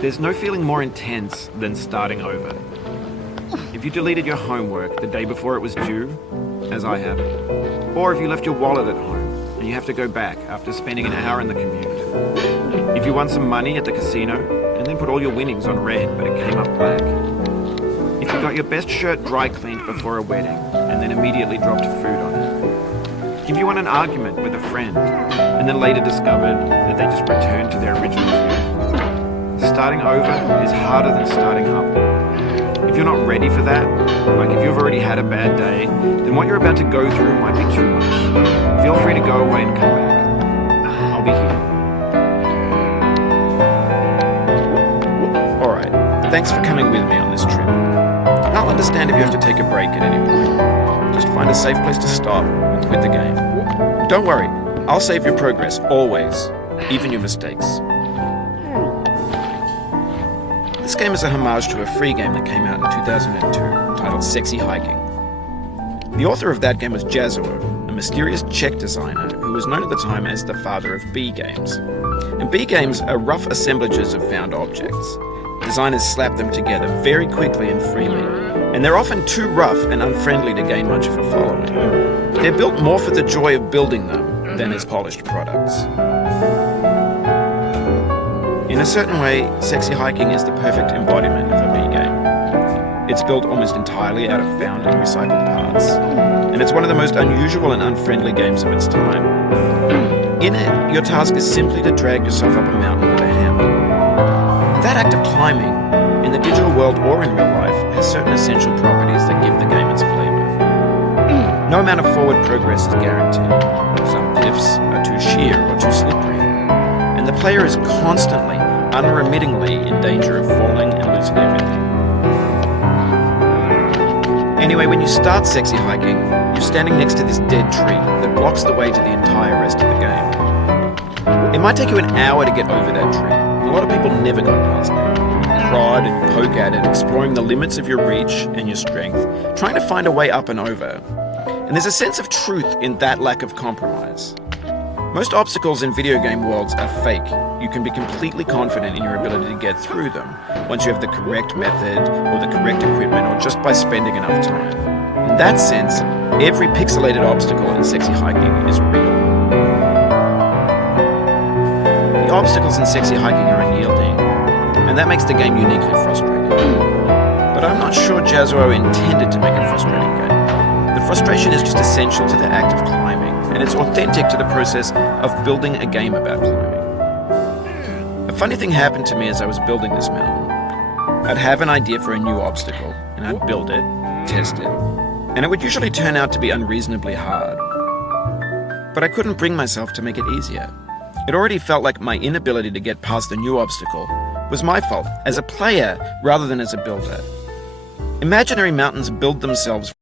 There's no feeling more intense than starting over. If you deleted your homework the day before it was due, as I have, or if you left your wallet at home and you have to go back after spending an hour in the commute. If you won some money at the casino and then put all your winnings on red but it came up black. If you got your best shirt dry cleaned before a wedding and then immediately dropped food on it. If you won an argument with a friend and then later discovered that they just returned to their original view. Starting over is harder than starting up. If you're not ready for that, like if you've already had a bad day, then what you're about to go through might be too much. Feel free to go away and come back. I'll be here. Alright, thanks for coming with me on this trip. I'll understand if you have to take a break at any point. Just find a safe place to stop and quit the game. Don't worry, I'll save your progress, always, even your mistakes. This game is a homage to a free game that came out in 2002, titled Sexy Hiking. The author of that game was Jazzuo, a mysterious Czech designer who was known at the time as the father of B games. And B games are rough assemblages of found objects. Designers slap them together very quickly and freely, and they're often too rough and unfriendly to gain much of a following. They're built more for the joy of building them than as polished products. In a certain way, Sexy Hiking is the perfect embodiment of a B game. It's built almost entirely out of found and recycled parts, and it's one of the most unusual and unfriendly games of its time. In it, your task is simply to drag yourself up a mountain with a hammer. And that act of climbing, in the digital world or in real life, has certain essential properties that give the game its flavor. No amount of forward progress is guaranteed. Some cliffs are too sheer or too slippery. And the player is constantly, unremittingly in danger of falling and losing everything. Anyway, when you start Sexy Hiking, you're standing next to this dead tree that blocks the way to the entire rest of the game. It might take you an hour to get over that tree. A lot of people never got past it. Prod and poke at it, exploring the limits of your reach and your strength, trying to find a way up and over. And there's a sense of truth in that lack of compromise. Most obstacles in video game worlds are fake. You can be completely confident in your ability to get through them once you have the correct method or the correct equipment or just by spending enough time. In that sense, every pixelated obstacle in Sexy Hiking is real. The obstacles in Sexy Hiking are unyielding, and that makes the game uniquely frustrating. But I'm not sure Jazzuo intended to make a frustrating game. The frustration is just essential to the act of climbing, and it's authentic to the process of building a game about climbing. A funny thing happened to me as I was building this mountain. I'd have an idea for a new obstacle, and I'd build it, test it, and it would usually turn out to be unreasonably hard. But I couldn't bring myself to make it easier. It already felt like my inability to get past the new obstacle was my fault as a player rather than as a builder. Imaginary mountains build themselves